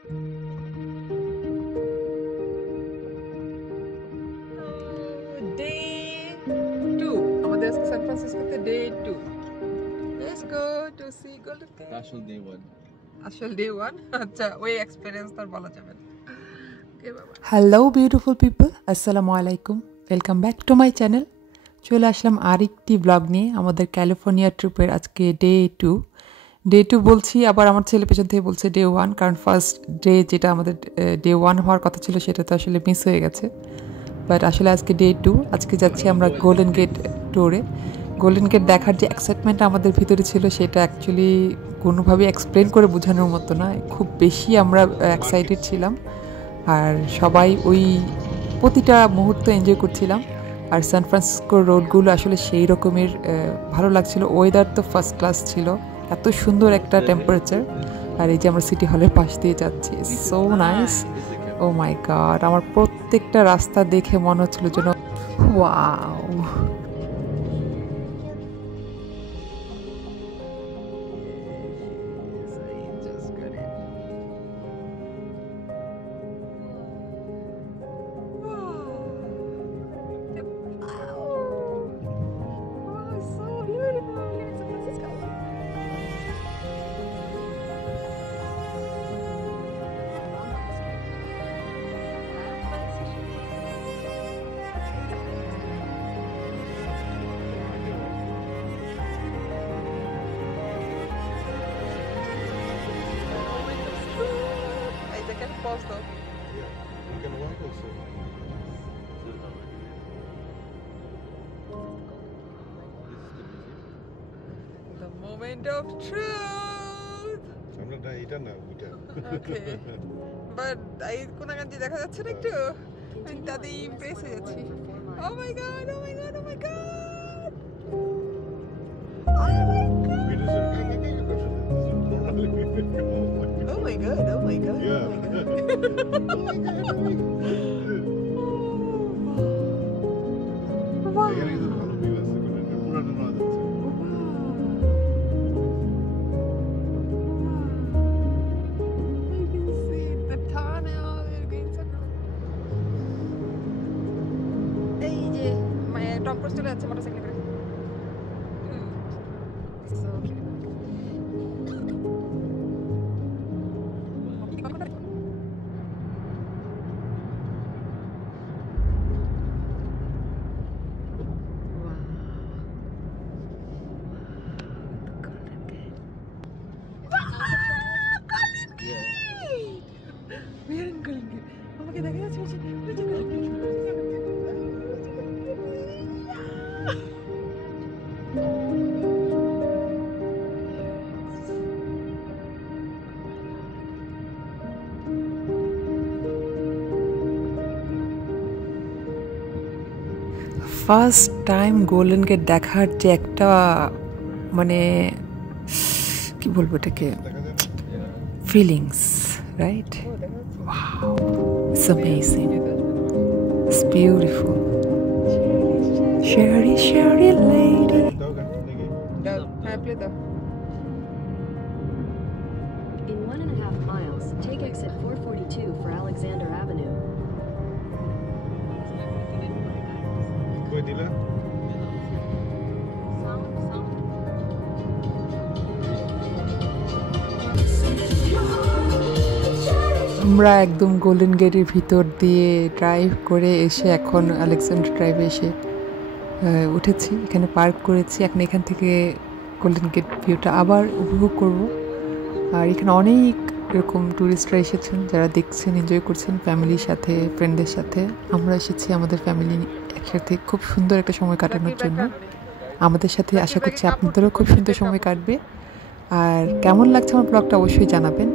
Day 2 আমাদের আজকে সান ফ্রান্সিসকোতে day 2 let's go to see golden gate আসল ডে 1 আচ্ছা ওই এক্সপেরিয়েন্স তার বলা যাবে না হ্যালো বিউটিফুল পিপল, আসসালামু আলাইকুম, welcome back to my channel. চলে আসলাম আরেকটি ব্লগ নিয়ে। আমাদের ক্যালিফোর্নিয়া ট্রিপের আজকে ডে 2 বলছি, আবার আমার ছেলে পেছন থেকে বলছে ডে 1, কারণ ফার্স্ট ডে যেটা আমাদের ডে 1 হওয়ার কথা ছিল সেটা তো আসলে মিস হয়ে গেছে। বাট আসলে আজকে ডে 2, আজকে যাচ্ছি আমরা গোল্ডেন গেট ট্যুরে। গোল্ডেন গেট দেখার যে এক্সাইটমেন্ট আমাদের ভিতরে ছিল সেটা অ্যাকচুয়ালি কোনোভাবেই এক্সপ্লেন করে বোঝানোর মতো না। খুব বেশি আমরা এক্সাইটেড ছিলাম আর সবাই ওই প্রতিটা মুহূর্ত এনজয় করছিলাম। আর সান ফ্রান্সিসকোর রোডগুলো আসলে সেই রকমের ভালো লাগছিল। ওয়েদার তো ফার্স্ট ক্লাস ছিল, এত সুন্দর একটা টেম্পারেচার। আর এই যে আমরা সিটি হলের পাশ দিয়ে যাচ্ছি, সো নাইস। ও মাই গড, আমার প্রত্যেকটা রাস্তা দেখে মনে হচ্ছিল যেন wow. Posto. The moment of truth. Okay. But I কোনা গান্ধী দেখা যাচ্ছে না একটু? আমি তাদের ইমপ্রেস হয়ে যাচ্ছি। Oh my god, oh my god, oh my god. Oh my god. Oh my god, oh my god. Yeah. Oh my god. Wow. Tom Cruise চলে যাচ্ছে মোটরসাইকেলে করে। আমাকে দেখা যাচ্ছে ফার্স্ট টাইম গোল্ডেন গেট দেখার যে একটা মানে কি বলবো এটাকে, feelings, right? Wow, it's amazing, it's beautiful. Sherry, Sherry lady. হ্যাঁ প্লে দাও। In 1.5 miles, take exit 442 for Alexander Avenue. আমরা একদম গোল্ডেন গেটের ভিতর দিয়ে ড্রাইভ করে এসে এখন আলেকজান্ডার ড্রাইভে এসে উঠেছি, এখানে পার্ক করেছি। এখন এখান থেকে গোল্ডেন গেট ভিউটা আবার উপভোগ করব। আর এখানে অনেক এরকম ট্যুরিস্টরা এসেছেন যারা দেখছেন, এনজয় করছেন ফ্যামিলির সাথে, ফ্রেন্ডদের সাথে। আমরা এসেছি আমাদের ফ্যামিলি একসাথে খুব সুন্দর একটা সময় কাটানোর জন্য। আমাদের সাথে আশা করছি আপনাদেরও খুব সুন্দর সময় কাটবে। আর কেমন লাগছে আমার ব্লগটা অবশ্যই জানাবেন।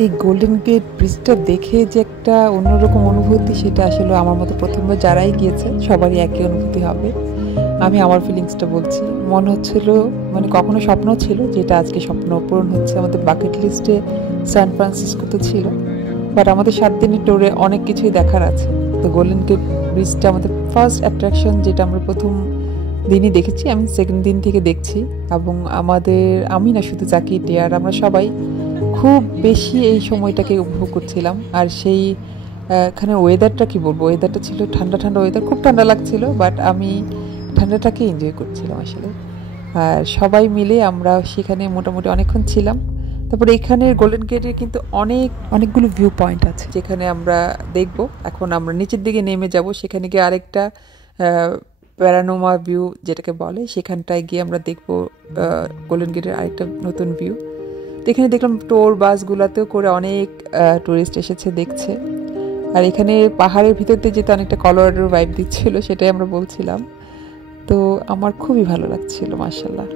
এই গোল্ডেন গেট ব্রিজটা দেখে যে একটা অন্যরকম অনুভূতি, সেটা আসলে আমার মতো প্রথমবার যারাই গিয়েছে সবারই একই অনুভূতি হবে। আমি আমার ফিলিংসটা বলছি। মনে হচ্ছিল মানে কখনো স্বপ্ন ছিল, যেটা আজকে স্বপ্ন পূরণ হচ্ছে। আমাদের বাকেট লিস্টে সান ফ্রান্সিসকো ছিল, বাট আমাদের 7 দিনের ট্যুরে অনেক কিছুই দেখার আছে। তো গোল্ডেন গেট ব্রিজটা আমাদের ফার্স্ট অ্যাট্রাকশন, যেটা আমরা প্রথম দিনই দেখেছি। আমি সেকেন্ড দিন থেকে দেখছি, এবং আমি না শুধু জাকি, ডিয়ার, আমরা সবাই খুব বেশি এই সময়টাকে উপভোগ করছিলাম। আর সেই এখানে ওয়েদারটা কি বলবো, ওয়েদারটা ছিল ঠান্ডা ঠান্ডা ওয়েদার, খুব ঠান্ডা লাগছিল, বাট আমি ঠান্ডাটাকে এনজয় করছিলাম আসলে। আর সবাই মিলে আমরা সেখানে মোটামুটি অনেকক্ষণ ছিলাম। তারপরে এখানে গোল্ডেন গেটের কিন্তু অনেকগুলো ভিউ পয়েন্ট আছে, যেখানে আমরা দেখব। এখন আমরা নিচের দিকে নেমে যাব, সেখানে গিয়ে আরেকটা প্যারানোমা ভিউ যেটাকে বলে, সেখানটায় গিয়ে আমরা দেখব গোল্ডেন গেটের আরেকটা নতুন ভিউ। তো এখানে দেখলাম টোর বাসগুলোতেও করে অনেক টুরিস্ট এসেছে দেখছে। আর এখানে পাহাড়ের ভিতর দিয়ে যেতে অনেকটা কলোরাডোর ভাইব দিচ্ছিল, সেটাই আমরা বলছিলাম। তো আমার খুবই ভালো লাগছিল, মাশাআল্লাহ।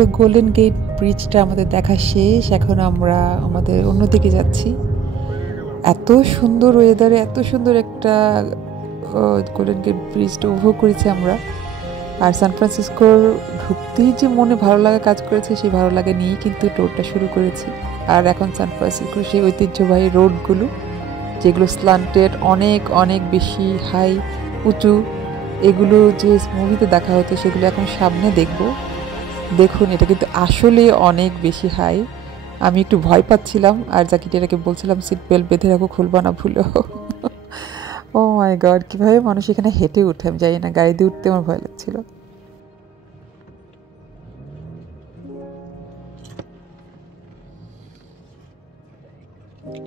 তো গোল্ডেন গেট ব্রিজটা আমাদের দেখা শেষ। এখন আমরা আমাদের অন্যদিকে যাচ্ছি। এত সুন্দর ওয়েদারে এত সুন্দর একটা গোল্ডেন গেট ব্রিজটা উপভোগ করেছি আমরা। আর সান ফ্রান্সিসকোর ঢুকতেই যে মনে ভালো লাগা কাজ করেছে, সেই ভালো লাগা নিয়েই কিন্তু ট্যুরটা শুরু করেছি। আর এখন সান ফ্রান্সিসকোর সেই ঐতিহ্যবাহী রোডগুলো, যেগুলো স্ল্যান্টেড, অনেক অনেক বেশি হাই, উঁচু, এগুলো যে মুভিতে দেখা হতো সেগুলো এখন সামনে দেখব। দেখুন, এটা কিন্তু আসলে অনেক বেশি হাই। আমি একটু ভয় পাচ্ছিলাম, আর জাকিটাকে বলছিলাম সিট বেল্ট বেঁধে রাখো, খুলবা না ভুলো। ও মাই গড, কীভাবে মানুষ এখানে হেঁটে উঠে আমি জানি না, গাড়ি দিয়ে উঠতে আমার ভয় লাগছিল।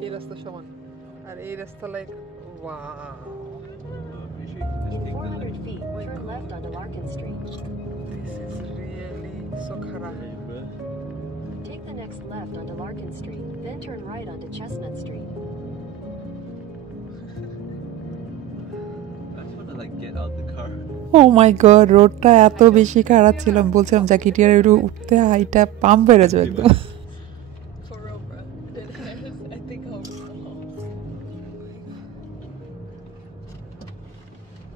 এই রাস্তা সমান, আর এই রাস্তা like wow. In 400 feet, turn left onto Larkin Street. This is really Sokhara. Take the next left onto Larkin Street, then turn right onto Chestnut Street. O my god, রোডটা এত বেশি খারাপ ছিল, আমি বলছিলাম জাকিটিয়ার একটু উঠতে হাইটা পাম্প বেড়ে যাবে একদম।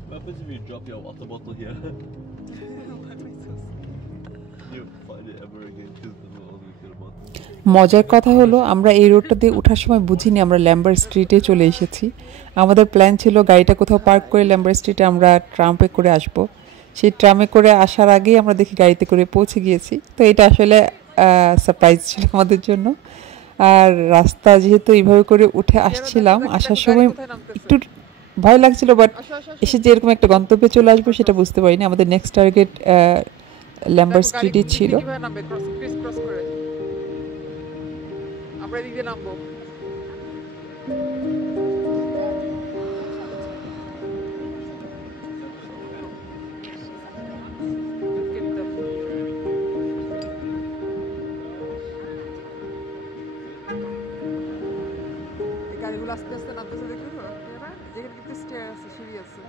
What happens if you drop your water bottle here? You find it ever again because the little little bottle. মজার কথা হলো, আমরা এই রোডটা দিয়ে ওঠার সময় বুঝিনি আমরা ল্যাম্বার স্ট্রিটে চলে এসেছি। আমাদের প্ল্যান ছিল গাড়িটা কোথাও পার্ক করে ল্যাম্বার স্ট্রিটে আমরা ট্রামে করে আসব। সেই ট্রামে করে আসার আগেই আমরা দেখি গাড়িতে করে পৌঁছে গিয়েছি। তো এটা আসলে সারপ্রাইজ ছিল আমাদের জন্য। আর রাস্তা যেহেতু এইভাবে করে উঠে আসছিলাম, আসার সময় একটু ভয় লাগছিল, বাট এসে যে এরকম একটা গন্তব্যে চলে আসবো সেটা বুঝতে পারিনি। আমাদের নেক্সট টার্গেট ল্যাম্বার স্ট্রিটই ছিল। আমরা এদিকে নামবো। গাড়িগুলো আস্তে আস্তে নামতেছে, দেখো যেখানে কিন্তু স্টেয়ার আছে, সিঁড়ি আছে।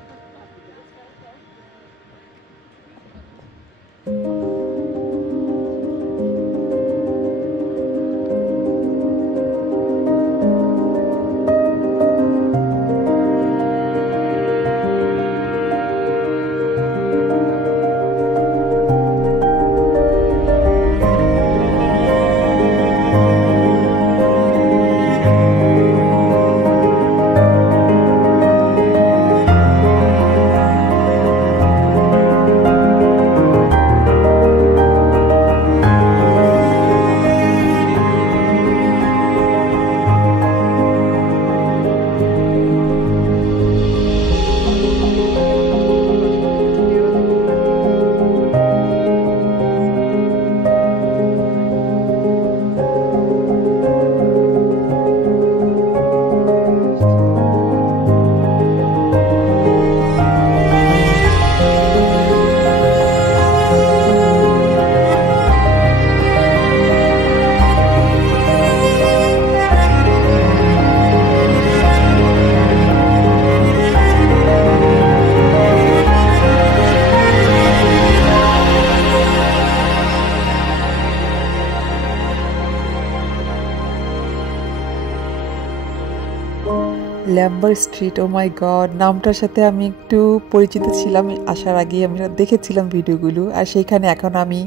ল্যাম্বার স্ট্রিট, ও মাই গড, নামটার সাথে আমি একটু পরিচিত ছিলাম আসার আগে, আমি দেখেছিলাম ভিডিওগুলো। আর সেইখানে এখন আমি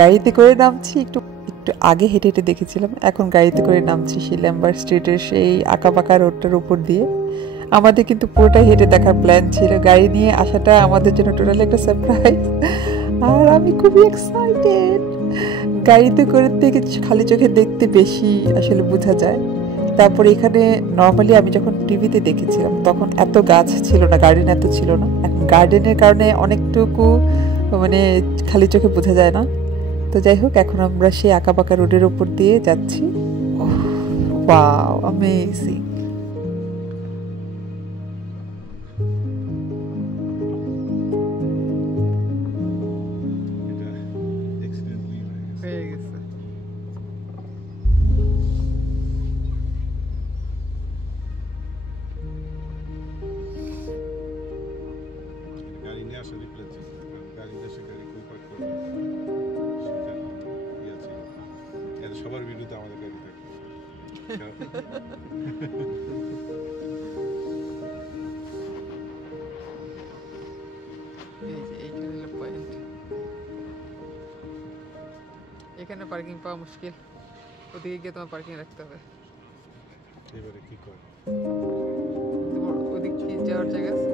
গাড়িতে করে নামছি, একটু আগে হেঁটে হেঁটে দেখেছিলাম, এখন গাড়িতে করে নামছি সেই ল্যাম্বার স্ট্রিটের সেই আঁকাবাঁকা রোডটার উপর দিয়ে। আমাদের কিন্তু পুরোটাই হেঁটে দেখার প্ল্যান ছিল, গাড়ি নিয়ে আসাটা আমাদের জন্য টোটালি একটা সারপ্রাইজ। আর আমি খুবই এক্সাইটেড। গাড়িতে করে থেকে খালি চোখে দেখতে বেশি আসলে বোঝা যায়। তারপর এখানে নর্মালি আমি যখন টিভিতে দেখেছিলাম তখন এত গাছ ছিল না, গার্ডেন এত ছিল না। এখন গার্ডেনের কারণে অনেকটুকু মানে খালি চোখে বোঝা যায় না। তো যাই হোক, এখন আমরা সেই আঁকাবাঁকা রোডের উপর দিয়ে যাচ্ছি। Wow, amazing. হয়ে গেছে। গাড়ি নিয়ে আসা রিপ্লেস ছিল, গাড়ি দেশে গাড়ি কই পার্ক করবে সেটা ইয়ে ছিল। এর সবার বিরুদ্ধে আমাদের গাড়ি থাকে। এই যে এইখানে হলো পয়েন্ট। এখানে পার্কিং পাওয়া মুশকিল, ওদিকে গিয়ে তোমার পার্কিং রাখতে হবে। এবারে কি করে? তোমার ওদিক কি যাওয়ার জায়গা আছে?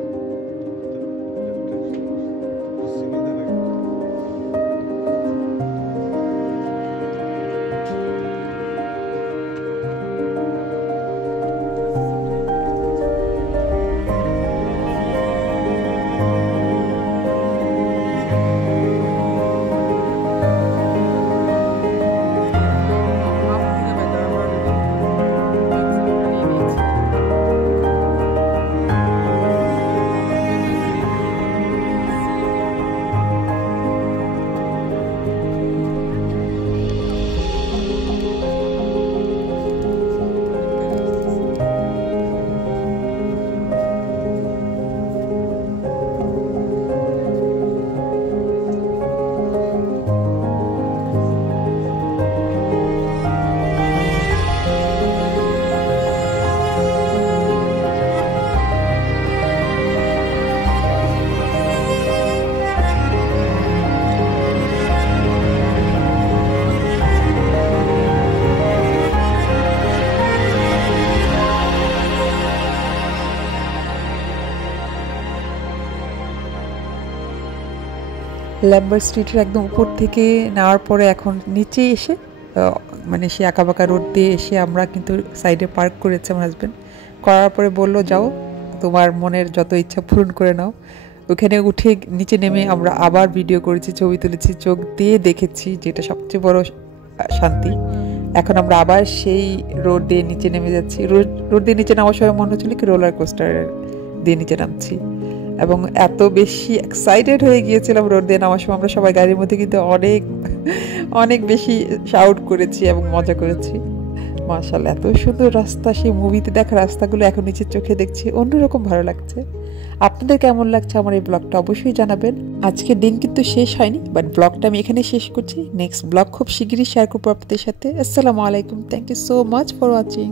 ল্যাম্বার স্ট্রিটের একদম উপর থেকে নেওয়ার পরে এখন নিচে এসে মানে সে আঁকাবাঁকা রোড দিয়ে এসে আমরা কিন্তু সাইডে পার্ক করেছে আমার হাজব্যান্ড। করার পরে বললো, যাও তোমার মনের যত ইচ্ছা পূরণ করে নাও। ওখানে উঠে নিচে নেমে আমরা আবার ভিডিও করেছি, ছবি তুলেছি, চোখ দিয়ে দেখেছি, যেটা সবচেয়ে বড় শান্তি। এখন আমরা আবার সেই রোড দিয়ে নিচে নেমে যাচ্ছি। রোড দিয়ে নিচে নামার সময় মনে হচ্ছিল কি রোলার কোস্টার দিয়ে নিচে নামছি, এবং এত বেশি এক্সাইটেড হয়ে গিয়েছিলাম রোড দিয়ে নামার সময়। আমরা সবাই গাড়ির মধ্যে কিন্তু অনেক বেশি শাউট করেছি এবং মজা করেছি। মাশাআল্লাহ, এত সুন্দর রাস্তা, সেই মুভিতে দেখা রাস্তাগুলো এখন নিচের চোখে দেখছি, অন্যরকম ভালো লাগছে। আপনাদের কেমন লাগছে আমার এই ব্লগটা অবশ্যই জানাবেন। আজকের দিন কিন্তু শেষ হয়নি, বাট ব্লগটা আমি এখানে শেষ করছি। নেক্সট ব্লগ খুব শিগগিরই শেয়ার করবো আপনাদের সাথে। আসসালামু আলাইকুম, thank you so much for watching.